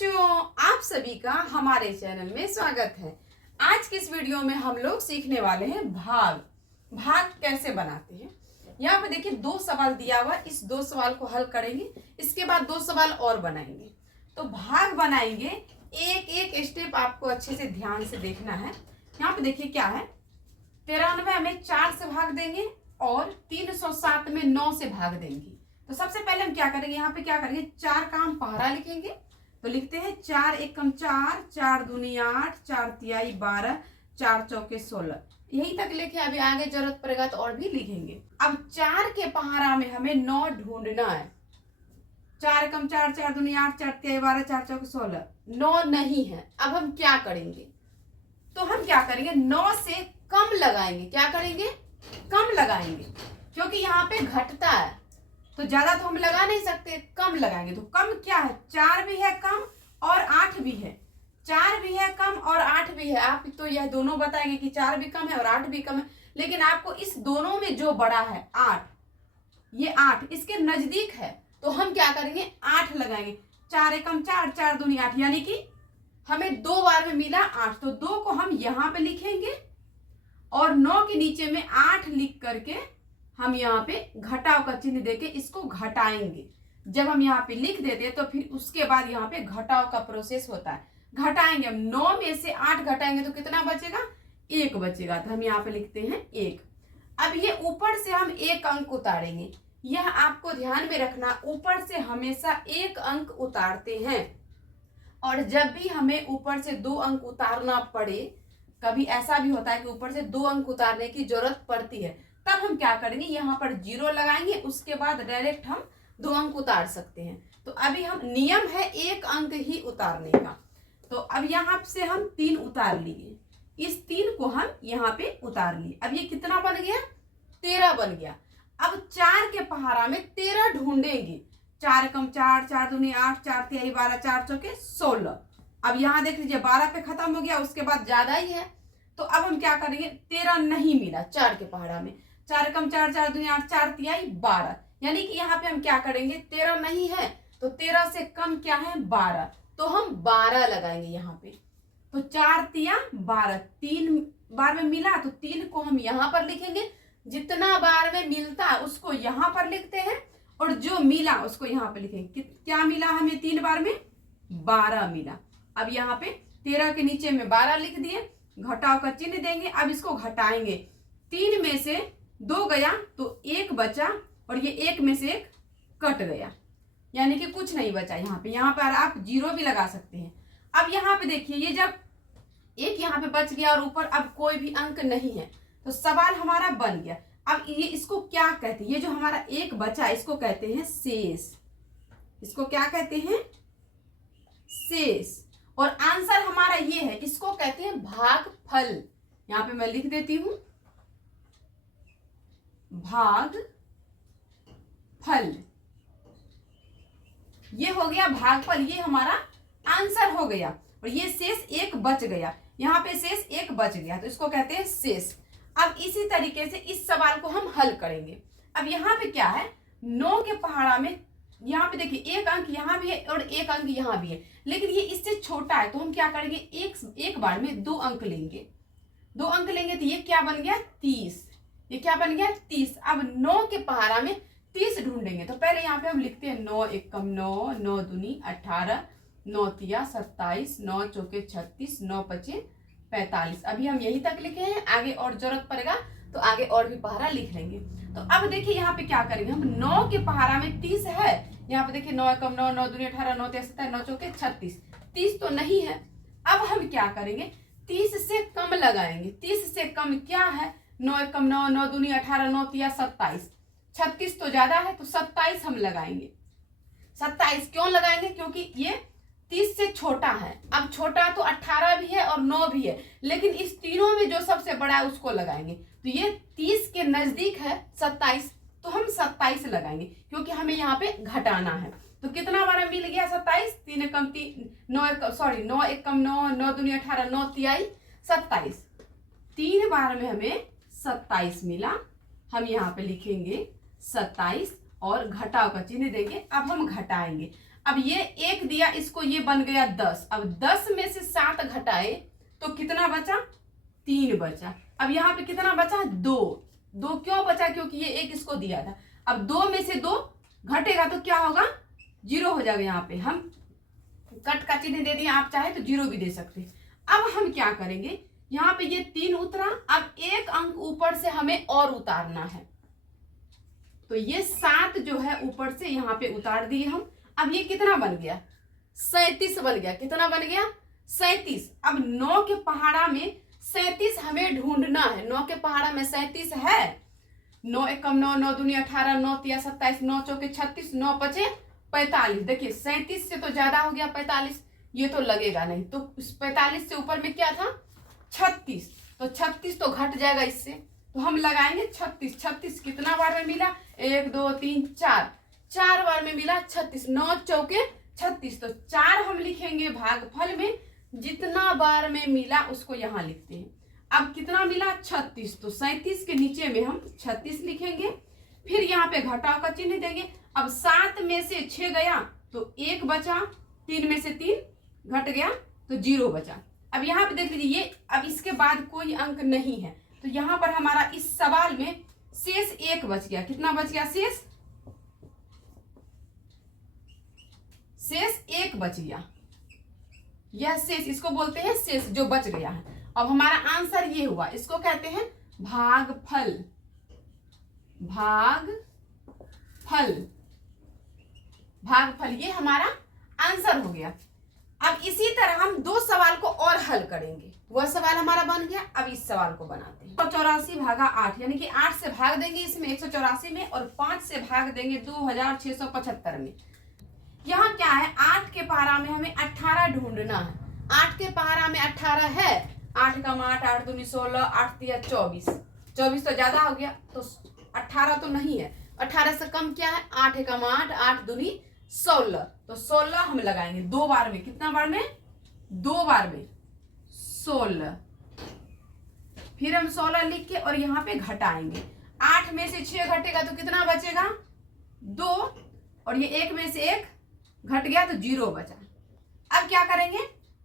बच्चों, आप सभी का हमारे चैनल में स्वागत है। आज के इस वीडियो में हम लोग सीखने वाले हैं भाग। भाग कैसे बनाते हैं। यहाँ पे देखिए 2 सवाल दिया हुआ, इस 2 सवाल को हल करेंगे, इसके बाद 2 सवाल और बनाएंगे। तो भाग बनाएंगे, एक एक स्टेप आपको अच्छे से ध्यान से देखना है। यहाँ पे देखिए क्या है, 93 में 4 से भाग देंगे और 307 में 9 से भाग देंगे। तो सबसे पहले हम क्या करेंगे, यहाँ पे क्या करेंगे, 4 का हम पहाड़ा लिखेंगे। तो लिखते हैं 4 एकम 4, 4 दूनी 8, 4 तिहाई 12, 4 चौके 16। यही तक लिखे, अभी आगे जरूरत पड़ेगा तो और भी लिखेंगे। अब 4 के पहाड़ा में हमें 9 ढूंढना है। 4 एकम 4, 4 दूनी 8, 4 तिहाई 12, 4 चौके 16। 9 नहीं है। अब हम क्या करेंगे, तो हम क्या करेंगे, 9 से कम लगाएंगे। क्या करेंगे, कम लगाएंगे, क्योंकि यहाँ पे घटता है तो ज्यादा तो हम लगा नहीं सकते, कम लगाएंगे। तो कम क्या है, 4 भी है कम और 8 भी है। 4 भी है कम और 8 भी है। आप तो यह दोनों बताएंगे कि 4 भी कम है और 8 भी कम है, लेकिन आपको इस दोनों में जो बड़ा है 8, ये 8 इसके नजदीक है, तो हम क्या करेंगे, 8 लगाएंगे। 4 एकम 4, 4 दूनी 8, यानी कि हमें 2 बार में मिला 8, तो 2 को हम यहाँ पे लिखेंगे और 9 के नीचे में 8 लिख करके हम यहाँ पे घटाव का चिन्ह देके इसको घटाएंगे। जब हम यहाँ पे लिख देते हैं तो फिर उसके बाद यहाँ पे घटाव का प्रोसेस होता है। घटाएंगे, हम 9 में से 8 घटाएंगे तो कितना बचेगा, 1 बचेगा। तो हम यहाँ पे लिखते हैं 1। अब ये ऊपर से हम 1 अंक उतारेंगे। यह आपको ध्यान में रखना, ऊपर से हमेशा 1 अंक उतारते हैं। और जब भी हमें ऊपर से 2 अंक उतारना पड़े, कभी ऐसा भी होता है कि ऊपर से 2 अंक उतारने की जरूरत पड़ती है, तब हम क्या करेंगे, यहाँ पर 0 लगाएंगे, उसके बाद डायरेक्ट हम 2 अंक उतार सकते हैं। तो अभी हम, नियम है 1 अंक ही उतारने का। तो अब यहाँ से हम 3 उतार लिए, इस 3 को हम यहाँ पे उतार लिए। अब ये कितना बन गया, 13 बन गया। अब 4 के पहाड़ा में 13 ढूंढेंगे। 4 एकम 4, 4 दूनी 8, 4 तिहाई 12, 4 चौके 16। अब यहाँ देख लीजिए 12 पे खत्म हो गया, उसके बाद ज्यादा ही है। तो अब हम क्या करेंगे, 13 नहीं मिला 4 के पहाड़ा में। 4 एकम 4, 4 दूनी 8, 4 तिहाई 12, यानी कि यहाँ पे हम क्या करेंगे, 13 नहीं है तो 13 से कम क्या है, 12, तो हम 12 लगाएंगे यहाँ पे। तो 4 तिया 12, 3 बार में मिला तो 3 को हम यहाँ पर लिखेंगे। जितना बार में मिलता है उसको यहाँ पर लिखते हैं और जो मिला उसको यहाँ पे लिखेंगे। क्या मिला हमें, 3 बार में 12 मिला। अब यहाँ पे 13 के नीचे में 12 लिख दिए, घटाव का चिन्ह देंगे। अब इसको घटाएंगे, 3 में से 2 गया तो 1 बचा और ये 1 में से 1 कट गया, यानी कि कुछ नहीं बचा यहाँ पे। यहाँ पर आप 0 भी लगा सकते हैं। अब यहाँ पे देखिए, ये जब 1 यहाँ पे बच गया और ऊपर अब कोई भी अंक नहीं है, तो सवाल हमारा बन गया। अब ये, इसको क्या कहते हैं, ये जो हमारा 1 बचा इसको कहते हैं शेष। इसको क्या कहते हैं, शेष। और आंसर हमारा ये है, इसको कहते हैं भागफल। यहाँ पे मैं लिख देती हूं, भाग फल। ये हो गया भागफल, ये हमारा आंसर हो गया। और ये शेष 1 बच गया, यहाँ पे शेष 1 बच गया, तो इसको कहते हैं शेष। अब इसी तरीके से इस सवाल को हम हल करेंगे। अब यहाँ पे क्या है, 9 के पहाड़ा में, यहाँ पे देखिए 1 अंक यहाँ भी है और 1 अंक यहाँ भी है, लेकिन ये इससे छोटा है, तो हम क्या करेंगे, एक बार में 2 अंक लेंगे। 2 अंक लेंगे तो ये क्या बन गया, 30। ये क्या बन गया, 30। अब 9 के पहाड़ा में 30 ढूंढेंगे। तो पहले यहाँ पे हम लिखते हैं 9 एकम 9, 9 दूनी 18, 9 तिया 27, 9 चौके 36, 9 पचे 45। अभी हम यही तक लिखे हैं, आगे और जरूरत पड़ेगा तो आगे और भी पहाड़ा लिख लेंगे। तो अब देखिए यहाँ पे क्या करेंगे, हम 9 के पहाड़ा में 30 है। यहाँ पे देखिए 9 एकम 9, 9 दूनी 18, 9 तिया 27, 9 चौके 36, 30 तो नहीं है। अब हम क्या करेंगे, 30 से कम लगाएंगे। 30 से कम क्या है, 9 एकम 9, 9 दूनी 18, 9 तिया 27, 36 तो ज्यादा है, तो 27 हम लगाएंगे। 27 क्यों लगाएंगे, क्योंकि ये 30 से छोटा है। अब छोटा तो 18 भी है और 9 भी है, लेकिन इस तीनों में जो सबसे बड़ा है उसको लगाएंगे। तो ये 30 के नजदीक है 27, तो हम 27 लगाएंगे, क्योंकि हमें यहाँ पे घटाना है। तो कितना बार मिल गया, 27, 3 एकम 9 एकम 9, 9 दूनी 18, 9 तिहाई 27, 3 बार में हमें 27 मिला। हम यहाँ पे लिखेंगे 27 और घटाव का चिन्ह देंगे। अब हम घटाएंगे। अब ये 1 दिया, इसको ये बन गया 10। अब 10 में से 7 घटाए तो कितना बचा? 3 बचा। अब यहाँ पे कितना बचा? 2। 2 क्यों बचा? क्योंकि ये 1 इसको दिया था। अब 2 में से 2 घटेगा तो क्या होगा? 0 हो जाएगा। यहाँ पे हम कट का चिन्ह दे दिया, आप चाहे तो 0 भी दे सकते। अब हम क्या करेंगे, यहाँ पे ये 3 उतरा, अब 1 अंक ऊपर से हमें और उतारना है, तो ये 7 जो है ऊपर से यहाँ पे उतार दिए हम। अब ये कितना बन गया? 37 बन गया। कितना बन गया? 37। अब 9 के पहाड़ा में 37 हमें ढूंढना है। 9 के पहाड़ा में 37 है। 9 एकम 9, 9 दूनी 18, 9 तिया 27, 9 चौके 36, 9 पचे 45। देखिए 37 से तो ज्यादा हो गया 45, ये तो लगेगा नहीं। तो 45 से ऊपर में क्या था? 36। तो 36 तो घट जाएगा इससे, तो हम लगाएंगे 36। 36 कितना बार में मिला? 1 2 3 4, 4 बार में मिला 36। 9 चौके 36, तो 4 हम लिखेंगे भागफल में। जितना बार में मिला उसको यहाँ लिखते हैं। अब कितना मिला? 36। तो 37 के नीचे में हम 36 लिखेंगे। फिर यहाँ पे घटाव का चिन्ह देंगे। अब 7 में से 6 गया तो 1 बचा, 3 में से 3 घट गया तो 0 बचा। अब यहाँ पे देख लीजिए, ये अब इसके बाद कोई अंक नहीं है, तो यहाँ पर हमारा इस सवाल में शेष 1 बच गया। कितना बच गया? शेष 1 बच गया। यह शेष, इसको बोलते हैं शेष, जो बच गया है। अब हमारा आंसर ये हुआ, इसको कहते हैं भागफल। भागफल ये हमारा आंसर हो गया। अब इसी तरह हम 2 सवाल को और हल करेंगे। वह सवाल हमारा बन गया। अब इस सवाल को बनाते हैं। 184 भागा 8, यानी कि 8 से भाग देंगे इसमें 184 में, और 5 से भाग देंगे 2675 में। यहाँ क्या है? 8 के पहाड़ा में हमें 18 ढूंढना है। 8 के पहाड़ा में 18 है। 8 का 8, 8 दूनी 16, 8 दिया 24। 24 तो ज्यादा हो गया, तो 18 तो नहीं है। 18 से कम क्या है? 8 का 8, 8 दूनी 16, तो 16 हम लगाएंगे 2 बार में। कितना बार में? 2 बार में 16। फिर हम 16 लिख के और यहाँ पे घटाएंगे। 8 में से 6 घटेगा तो कितना बचेगा? 2, और ये 1 में से 1 घट गया तो 0 बचा। अब क्या करेंगे?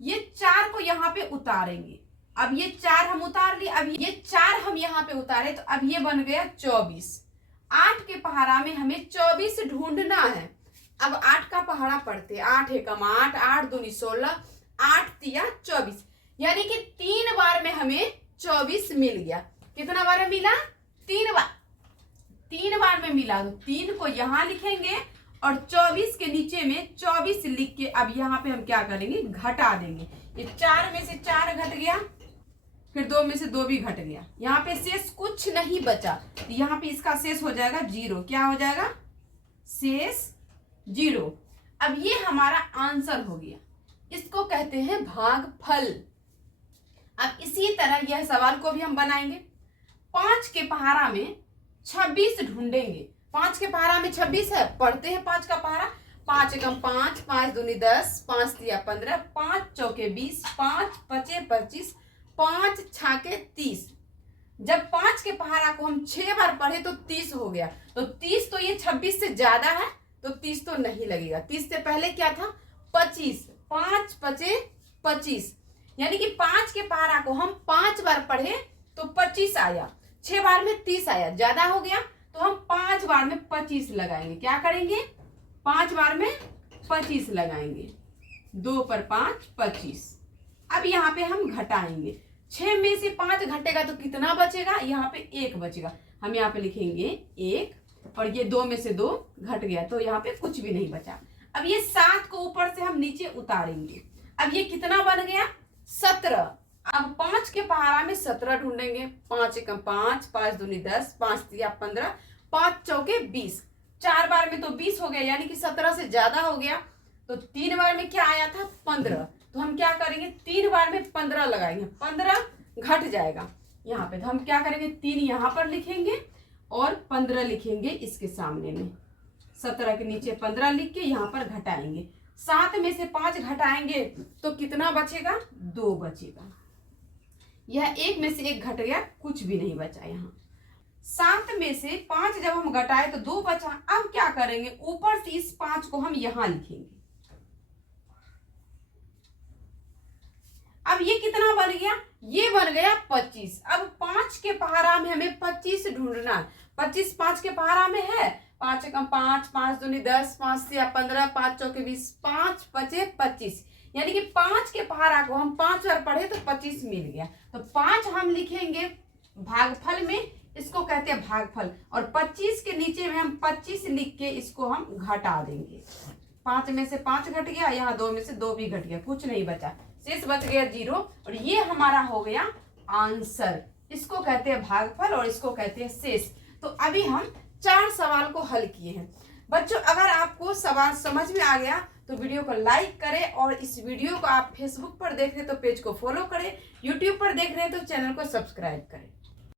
ये 4 को यहाँ पे उतारेंगे। अब ये 4 हम उतार लिए। अब ये 4 हम यहाँ पे उतारे, तो अब ये बन गया 24। 8 के पहाड़ा में हमें 24 ढूंढना है। अब 8 का पहाड़ा पढ़ते, 8 एकम 8, 8 दूनी 16, 8 तिया 24, यानी कि 3 बार में हमें 24 मिल गया। कितना बार में मिला? 3 बार। 3 बार में मिला, तो 3 को यहाँ लिखेंगे और 24 के नीचे में 24 लिख के अब यहाँ पे हम क्या करेंगे? घटा देंगे। ये 4 में से 4 घट गया, फिर 2 में से 2 भी घट गया। यहाँ पे शेष कुछ नहीं बचा, तो यहाँ पे इसका शेष हो जाएगा 0। क्या हो जाएगा? शेष 0। अब ये हमारा आंसर हो गया। इसको कहते हैं भागफल। अब इसी तरह यह सवाल को भी हम बनाएंगे। 5 के पहाड़ा में 26 ढूंढेंगे। 5 के पहाड़ा में 26 है, पढ़ते हैं 5 का पहाड़ा। 5 एकम 5, 5 दूनी 10, 5 तिया 15, 5 चौके 20, 5 पचे 25, 5 छाके 30। जब 5 के पहाड़ा को हम 6 बार पढ़े तो 30 हो गया। तो 30 तो ये 26 से ज्यादा है, तो 30 तो नहीं लगेगा। 30 से पहले क्या था? 25। 5 पचे 25, यानी कि 5 के पहाड़ा को हम 5 बार पढ़े तो 25 आया। 6 बार में 30 आया, ज्यादा हो गया, तो हम 5 बार में 25 लगाएंगे। क्या करेंगे? 5 बार में 25 लगाएंगे। 2 पर 5 25। अब यहाँ पे हम घटाएंगे। 6 में से 5 घटेगा तो कितना बचेगा? यहाँ पे 1 बचेगा। हम यहाँ पे लिखेंगे 1, और ये 2 में से 2 घट गया, तो यहाँ पे कुछ भी नहीं बचा। अब ये 7 को ऊपर से हम नीचे उतारेंगे। अब ये कितना बन गया? 17। अब 5 के पहाड़ा में 17 ढूंढेंगे। 5 एकम 5, 5 दूनी 10, 5 तिया 15, 5 चौके 20। 4 बार में तो 20 हो गया, यानी कि 17 से ज्यादा हो गया। तो 3 बार में क्या आया था? 15। तो हम क्या करेंगे? 3 बार में 15 लगाएंगे। 15 घट जाएगा यहाँ पे, तो हम क्या करेंगे? 3 यहाँ पर लिखेंगे और 15 लिखेंगे इसके सामने में। 17 के नीचे 15 लिख के यहाँ पर घटाएंगे। 7 में से 5 घटाएंगे तो कितना बचेगा? 2 बचेगा। यह 1 में से 1 घट गया, कुछ भी नहीं बचा यहाँ। 7 में से 5 जब हम घटाए तो 2 बचा। अब क्या करेंगे? ऊपर से इस 5 को हम यहाँ लिखेंगे। अब ये कितना बन गया, ये बन गया 25। अब 5 के पहाड़ा में हमें 25 ढूंढना है। 25 5 के पहाड़ा में है, 5 एकम 5, 5 दूनी 10, 5 से 15, 5 चौके 20, 5 पचे 25, यानी कि 5 के पहाड़ा को हम 5 बार पढ़े तो 25 मिल गया। तो 5 हम लिखेंगे भागफल में, इसको कहते हैं भागफल, और 25 के नीचे में हम 25 लिख के इसको हम घटा देंगे। 5 में से 5 घट गया, यहाँ 2 में से 2 भी घट गया, कुछ नहीं बचा, शेष बच गया 0, और ये हमारा हो गया आंसर। इसको कहते हैं भागफल और इसको कहते हैं शेष। तो अभी हम 4 सवाल को हल किए हैं। बच्चों अगर आपको सवाल समझ में आ गया तो वीडियो को लाइक करें, और इस वीडियो को आप फेसबुक पर देख रहे हैं तो पेज को फॉलो करें, यूट्यूब पर देख रहे हैं तो चैनल को सब्सक्राइब करें।